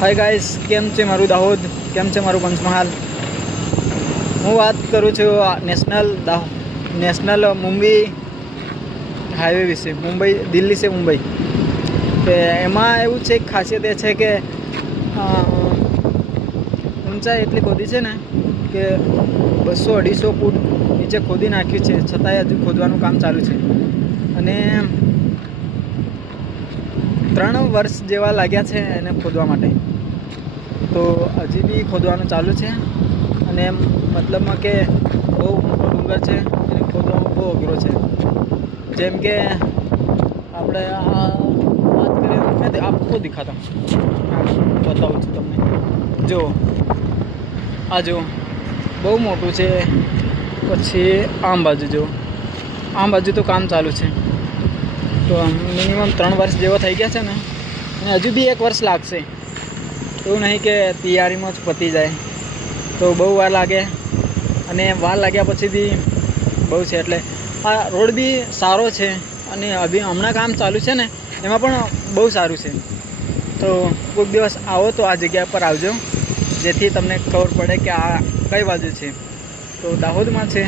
Hi guys, केम छे मारू दाहोद, केम छे मारू पंचमहाल। हूँ बात करूँ छूँ नेशनल मुंबई हाईवे विषे, मुंबई दिल्ली से मुंबई। तो एमा एवं छे खासियत ए छे के ऊंचाई एटली खोदी छे ने के 200-250 फूट नीचे खोदी नाख्युं छे, छतांय हजू खोदवानुं काम चालू छे। अने 3 वर्ष जेवा लाग्या छे एने खोदवा माटे। तो हजी बी खोदवानुं चालू छे अने मतलब में के बहु मोटो डूंगर छे, एने खोदवामां बहु अघरो छे। जेम के आपणे बात करीए मैं आपको दिखाता बताऊँ छूं तमने। जो आ जो बहु मोटुं छे, पछी आम बाजू जो आम बाजू तो काम चालू छे। तो मिनिमम 3 वर्ष जेवा थई गया छे ने, अने हजू बी 1 वर्ष लागशे। एवुं नहीं कि तैयारीमां ज पती जाए, तो बहु वार लागे। अने वार लाग्या पछी बी बहु छे एटले आ रोड बी सारो छे अने अभी हमणां काम चालू छे ने एमां पण बहु सारुं छे। तो कोईक दिवस आवो तो आ जग्या पर आवजो, जेथी तमने खबर पड़े कि आ कई बाजू छे। तो दाहोदमां छे।